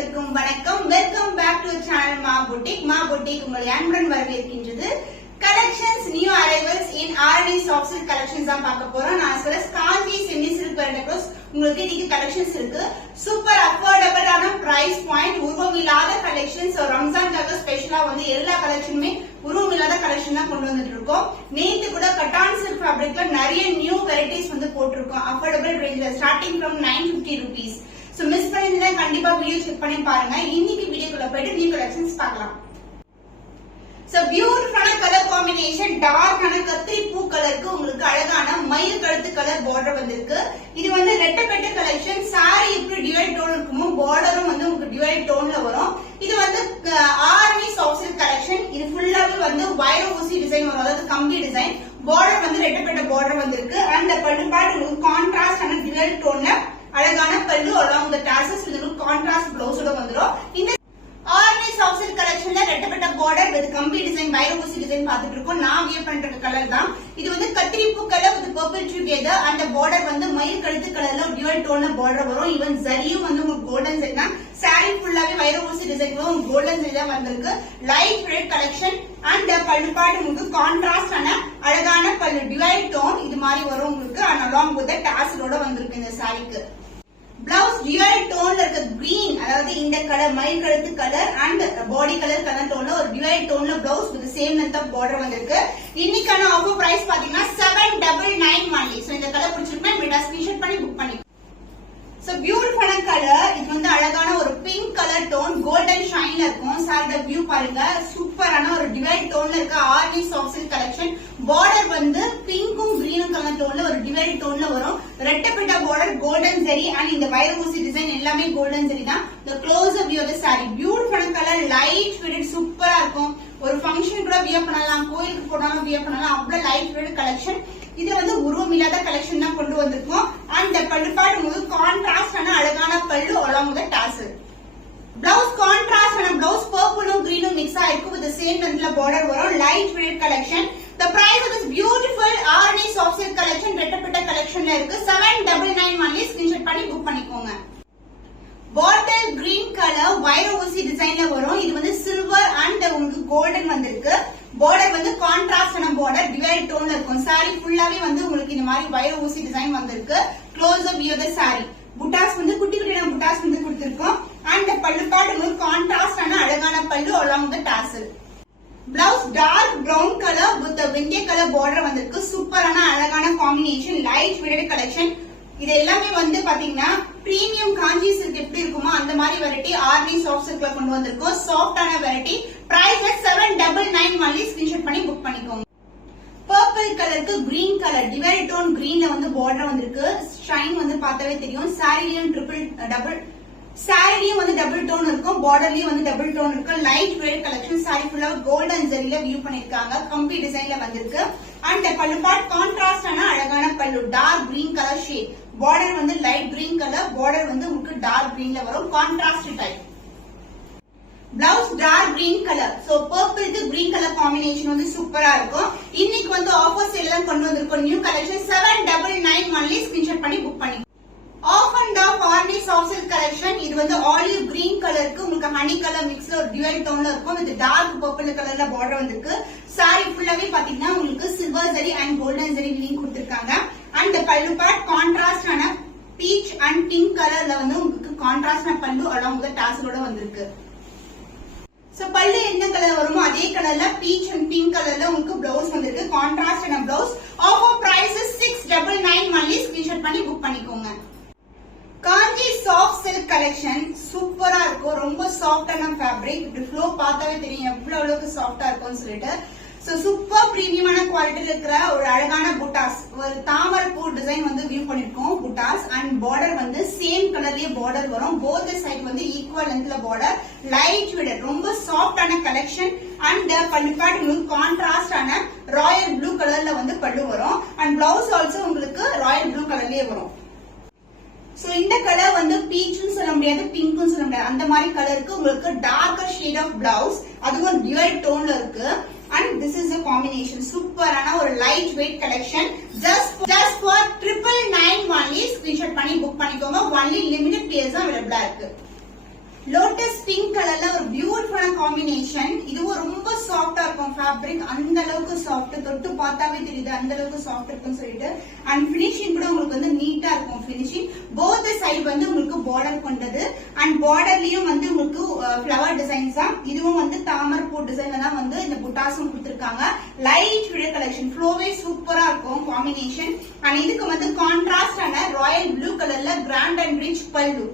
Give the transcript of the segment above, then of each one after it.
அனைவருக்கும் வணக்கம். Welcome back to channel மா புட்டிக். மா புட்டிக் உங்களை அன்புடன் வரவேற்கின்றது. கலெக்ஷன்ஸ் நியூ அரைவல்ஸ் இன் ஆர்டி சாஃப்ட் சில்க் கலெக்ஷன்ஸ் தான் பார்க்க போறோம். நான் சொல்ற காஞ்சி செமி சில்க் வெரைட்டிஸ் உங்களுக்கு இன்னைக்கு கலெக்ஷன்ஸ் இருக்கு. சூப்பர் அஃபோர்டபிளான பிரைஸ் பாயிண்ட், உருவம் இல்லாத கலெக்ஷன்ஸ். ரம்ஜான்காக ஸ்பெஷலா வந்து எல்லா கலெக்ஷனுமே உருவம் இல்லாத கலெக்ஷன் தான் கொண்டு வந்துட்டு இருக்கோம். நேத்து கூட கட்டான் சில்க் ஃபேப்ரிக்ல நிறைய நியூ வெரைட்டிஸ் வந்து போட்டிருக்கோம். அஃபோர்டபிள் ரேஞ்ச்ல starting from 950 rupees. So miss பண்ணிருந்தா கண்டிப்பா வீடியோ செக் பண்ணி பாருங்க. இன்னைக்கு வீடியோக்குள்ள போயிட்டு நியூ கலெக்ஷன்ஸ் பார்க்கலாம். சோ பியூட்டிஃபுல்லான கலர் காம்பினேஷன், டார்க்கான கத்திரி பூ கலருக்கு உங்களுக்கு அழகான மயில் கழுத்து கலர் பார்டர் வந்திருக்கு. இது வந்து ரெட்டப்பட்ட கலெக்ஷன். சாரி எப்படி டிவைட் டோன் இருக்குமோ பார்டரும் வந்து உங்களுக்கு டிவைட் டோன்ல வரும். இது வந்து ஆர்மி சாஃப்ட் சில்க் கலெக்ஷன். இது ஃபுல்லாவே வந்து வைர ஊசி டிசைன் வரும், அதாவது கம்பி டிசைன். பார்டர் வந்து ரெட்டப்பட்ட பார்டர் வந்திருக்கு. அந்த பல்லு பார்ட் உங்களுக்கு கான்ட்ராஸ்ட் ஆன டிவைட் டோன்ல அழகான பல்லு along the tassels with contrast பிளவுஸோட வந்துரும். இந்த ஆர்மி சாஃப்ட் சில்க் கலெக்ஷன்ல ரெட்டப்பட்ட பார்டர் வித் கம்பி டிசைன் வைர ஊசி டிசைன் பார்த்துட்டு இருக்கோம். நான் வியர் பண்ற கலர் தான் இது. வந்து கத்திரி பூ கலர் வித் பர்பிள் டுகெதர். அந்த பார்டர் வந்து மயில் கழுத்து கலர்ல டியூவல் டோன்ல பார்டர் வரும். ஈவன் ஜரியும் வந்து உங்களுக்கு கோல்டன் ஜரி தான். சாரி ஃபுல்லாவே வைர ஊசி டிசைன் வரும். கோல்டன் ஜரி தான் வந்திருக்கு. Light red collection. அந்த பல்லு பார்ட் உங்களுக்கு கான்ட்ராஸ்ட் ஆன அழகான பல்லு டிவைட் டோன் இது மாதிரி வரும் உங்களுக்கு. அண்ட் along with the tassel-ஓட வந்திருக்கு இந்த சாரிக்கு. பிளவுஸ் டியூவல் டோன்ல இருக்க கிரீன், அதாவது இந்த கலர் மயில் கழுத்து colour and body colour colour டோன்ல ஒரு டியூவல் டோன்ல blouse with same length of border வந்திருக்கு. இன்னைக்கான ஆஃபர் பிரைஸ் பாத்தீங்கன்னா 799 only. சோ இந்த கலர் பிடிச்சிருக்குன்னா இப்படி ஸ்கிரீன்ஷாட் பண்ணி புக் பண்ணி. சோ பியூட்டிஃபுல்லான கலர். இது வந்து அழகான ஒரு பிங்க் கலர் டோன், கோல்டன் ஷைன்ல இருக்கும். சாரியோட வியூ பாருங்க. சூப்பரான ஒரு டிவைட் டோன்ல இருக்க army soft silk collection. Border வந்து பிங்க்கும் கிரீனும் கலர் டோன்ல ஒரு டிவைட் டோன்ல வரும். ரெட்டப்பட்ட பார்டர் கோல்டன் ஜரி அண்ட் இந்த வைர ஊசி டிசைன் எல்லாமே கோல்டன் ஜரி தான். the close up view of the saree. பியூட்டிஃபுல்லான கலர், லைட் ஃபிட்டட், சூப்பரா இருக்கும். ஒரு ஃபங்க்ஷன் கூட வியர் பண்ணலாம், கோயிலுக்கு போனாலும் வியர் பண்ணலாம். அவ்வளவு லைட் ஃபிட்டட் கலெக்ஷன். இது வந்து உருவம் இல்லாத கலெக்ஷன் தான் கொண்டு வந்திருக்கோம். அந்த பல்லு பார்ட் உங்களுக்கு கான்ட்ராஸ்ட் ஆன அழகான பல்லு along with the tassel. Blouse contrast ஆன பிளவுஸ் பர்பிளும் கிரீனும் மிக்ஸ் ஆயிருக்கு. with the same lengthல border வரும். Light fitted collection. the price of this beautiful Arni soft silk collection ரெட்டப்பட்ட கலெக்ஷன்ல இருக்கு. 799 only. ஸ்கிரீன்ஷாட் பண்ணி புக் பண்ணிக்கோங்க. பாட்டில் கிரீன் கலர் வைர ஊசி டிசைன்ல வரும். இது வந்து சில்வர் அண்ட் உங்களுக்கு கோல்டன் வந்திருக்கு. பார்டர் வந்து கான்ட்ராஸ்ட் ஆன பார்டர் டிவைட் டோன்ல இருக்கும். சாரி ஃபுல்லாவே வந்து உங்களுக்கு இந்த மாதிரி வைர ஊசி டிசைன் வந்திருக்கு. Close up view of the sari. புட்டாஸ் வந்து குட்டி குட்டியான புட்டாஸ் வந்து கொடுத்திருக்கோம். அண்ட் பல்லு பார்ட் உங்களுக்கு கான்ட்ராஸ்ட் ஆன அழகான பல்லு along the tassel. Blouse dark brown colour with வெந்தய கலர் பார்டர் வந்திருக்கு. சூப்பரான அழகான காம்பினேஷன், லைட் ஃபிட்டட் கலெக்ஷன். இது எல்லாமே வந்து பாத்தீங்கன்னா பிரீமியம் காஞ்சி சில்க் எப்படி இருக்குமோ அந்த மாதிரி வெரைட்டி ஆர்மி சாஃப்ட் சில்க்ல கொண்டு வந்திருக்கோம். சாஃப்டான வெரைட்டி. Price 799 only. ஸ்கிரீன்ஷாட் பண்ணி புக் பண்ணிக்கோங்க. பர்பிள் கலருக்கு கிரீன் கலர் டிவைட் டோன் கிரீன்ல வந்து பார்டர் வந்திருக்கு. ஷைன் வந்து பார்த்தாவே தெரியும். சாரிலயும் சாரிலயும் வந்து டபுள் டோன் இருக்கும். பார்டர்லயும் வந்து டபுள் டோன் இருக்கு. Light weight collection. சாரி ஃபுல்லா கோல்டன் ஜரியில வியூ பண்ணிருக்காங்க. கம்பி டிசைன்ல வந்திருக்கு. அண்ட் பல்லு பார்ட் கான்ட்ராஸ்ட் ஆன அழகான பல்லு dark green colour shade. Border வந்து லைட் கிரீன் கலர், பார்டர் வந்து உங்களுக்கு டார்க் கிரீன்ல வரும். Contrast type. Blouse dark green colour. So பர்பிளுக்கு கிரீன் கலர் காம்பினேஷன் வந்து சூப்பரா இருக்கும். இன்னைக்கு வந்து ஆஃபர் சேல் தான் கொண்டு வந்திருக்கோம். New collection 799 only. ஸ்கிரீன்ஷாட் பண்ணி புக் பண்ணி. Half and half army soft silk collection. இது வந்து ஆலிவ் கிரீன் கலருக்கு உங்களுக்கு ஹனி கலர் மிக்ஸ்ல ஒரு டிவைட் டோன்ல இருக்கும். இது டார்க் பர்பிள் கலர்ல பார்டர் வந்திருக்கு. சாரி ஃபுல்லாவே பாத்தீங்கன்னா உங்களுக்கு silver zari and golden zari weaving கொடுத்திருக்காங்க. அண்ட் பல்லு பார்ட் கான்ட்ராஸ்ட் ஆன பீச் அண்ட் பிங்க் கலர்ல வந்து உங்களுக்கு கான்ட்ராஸ்ட் ஆன பல்லு along with the tassel-ஓட வந்திருக்கு. சோ பல்லு என்ன கலர் வருமோ அதே கலர்ல பீச் அண்ட் பிங்க் கலர்ல உங்களுக்கு பிளவுஸ் வந்திருக்கு. கான்ட்ராஸ்ட் ஆன blouse. Offer price 699 only. Screenshot பண்ணி புக் பண்ணிக்கோங்க. காஞ்சி சாஃப்ட் சில்க் கலெக்ஷன் சூப்பரா இருக்கும். ரொம்ப சாஃப்டான ஃபேப்ரிக். இப்படி ஃப்ளோ பார்த்தாவே தெரியும் எவ்வளவு அளவுக்கு சாஃப்டா இருக்கும்னு சொல்லிட்டு. சோ சூப்பர் பிரீமியமான குவாலிட்டில இருக்கிற ஒரு அழகான புட்டாஸ், ஒரு தாமரை பூ டிசைன் வந்து வியூ பண்ணிருக்கோம். புட்டாஸ் அண்ட் பார்டர் வந்து சேம் கலர்லயே பார்டர் வரும். போத் சைடு வந்து ஈக்குவல் லென்த்ல பார்டர். லைட் வெயிட், ரொம்ப சாஃப்டான கலெக்ஷன். அண்ட் பல்லு பார்ட் உங்களுக்கு கான்ட்ராஸ்ட் ஆன ராயல் ப்ளூ கலர்ல வந்து பல்லு வரும். அண்ட் பிளவுஸ் ஆல்சோ உங்களுக்கு ராயல் ப்ளூ கலர்லயே வரும். சோ இந்த கலர் வந்து பீச்சுன்னு சொல்ல முடியாது, பிங்க்னு சொல்ல முடியாது. அந்த மாதிரி கலருக்கு உங்களுக்கு டார்க்கர் ஷேட் ஆஃப் பிளவுஸ், அதுவும் டியூவல் டோன்ல இருக்கு. And this is a combination. சூப்பரான ஒரு light weight collection. just for 999 only. Screenshot பண்ணி புக் பண்ணிக்கோங்க. only limited pairs தான் அவைலபிளா இருக்கு. லோட்டஸ் பிங்க் கலர்ல ஒரு பியூட்டிஃபுல்லான காம்பினேஷன். இதுவும் ரொம்ப சாஃப்டா இருக்கும் ஃபேப்ரிக். அந்த அளவுக்கு சாஃப்ட், தொட்டு பார்த்தாவே தெரியுது அந்த அளவுக்கு சாஃப்ட் இருக்குன்னு சொல்லிட்டு. அண்ட் பினிஷிங் கூட உங்களுக்கு வந்து நீட்டா இருக்கும் பினிஷிங். போத் சைடு வந்து உங்களுக்கு பார்டர் கொண்டது. அண்ட் பார்டர்லயும் வந்து உங்களுக்கு ஃபிளவர் டிசைன்ஸ் தான். இதுவும் வந்து தாமரை பூ டிசைன்ல தான் வந்து இந்த புட்டாஸும் கொடுத்திருக்காங்க. லைட் ஃபிளர் கலெக்ஷன், ஃப்ளோவே சூப்பரா இருக்கும் காம்பினேஷன். அண்ட் இதுக்கு வந்து கான்ட்ராஸ்டான ராயல் ப்ளூ கலர்ல கிராண்ட் அண்ட் ரிச் பல்லு.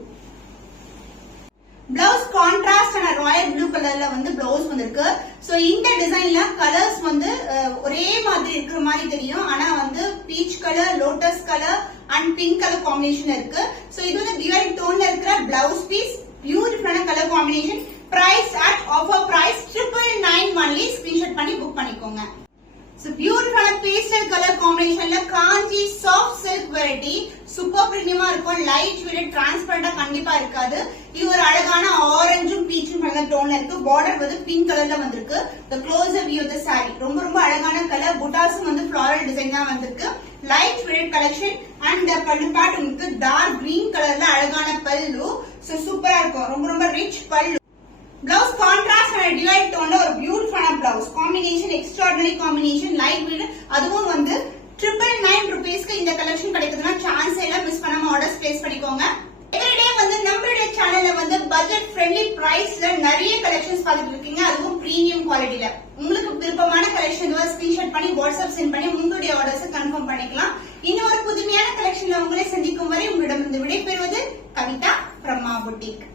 பிளவுஸ் கான்ட்ராஸ்ட் ஆன ராயல் ப்ளூ கலர்ல வந்து பிளவுஸ் வந்திருக்கு. சோ இந்த டிசைன்ல கலர்ஸ் வந்து ஒரே மாதிரி இருக்கிற மாதிரி தெரியும். ஆனா வந்து peach colour, lotus colour and pink colour combination இருக்கு. சோ இது வந்து டிவைட் டோன்ல இருக்கிற பிளவுஸ் பீஸ். பியூட்டிஃபுல்லான colour combination. Price at offer price 999 only. Screenshot பண்ணி புக் பண்ணிக்கோங்க. So beautiful pastel color combinationல Kanchi soft silk variety. Super பிரீமியமா இருக்கும். லைட் வெயிட், டிரான்ஸ்பரண்டா கண்டிப்பா இருக்காது. இது ஒரு அழகான ஆரஞ்சும் பீச்சும் கலர் டோன்ல இருக்கு. பார்டர் வந்து பிங்க் கலர்ல வந்திருக்கு. The closer view of the saree. ரொம்ப ரொம்ப அழகான கலர். புட்டாஸும் வந்து ஃப்ளாரல் டிசைன் தான் வந்திருக்கு. Light weight collection. அண்ட் பல்லு பார்ட் உங்களுக்கு டார்க் கிரீன் கலர்ல அழகான பல்லு. சோ சூப்பரா இருக்கும். ரொம்ப ரொம்ப ரிச் பல்லு. Blouse contrast and divide tone ஒரு பியூட்டிஃபுல்லான blouse combination, extraordinary combination, light weight. அதுவும் வந்து 999 rupeesக்கு இந்த கலெக்ஷன் கிடைக்குதுன்னா சான்ஸ் இல்ல. மிஸ் பண்ணாம ஆர்டர்ஸ் பிளேஸ் பண்ணிக்கோங்க. எவ்ரிடே வந்து நம்மளுடைய சேனல்ல வந்து பட்ஜெட் ஃப்ரெண்ட்லி பிரைஸ்ல நிறைய கலெக்ஷன்ஸ் பார்த்துட்டு இருக்கீங்க. அதுவும் பிரீமியம் குவாலிட்டில. உங்களுக்கு விருப்பமான கலெக்ஷன் ஸ்கிரீன்ஷாட் பண்ணி வாட்ஸ்அப் சென்ட் பண்ணி உங்களுடைய ஆர்டர்ஸ் கன்ஃபார்ம் பண்ணிக்கலாம். இன்னொரு புதுமையான கலெக்ஷன்ல உங்களை சந்திக்கும் வரை உங்களிடம் இருந்து விடைபெறுவது கவிதா from Ma Boutique.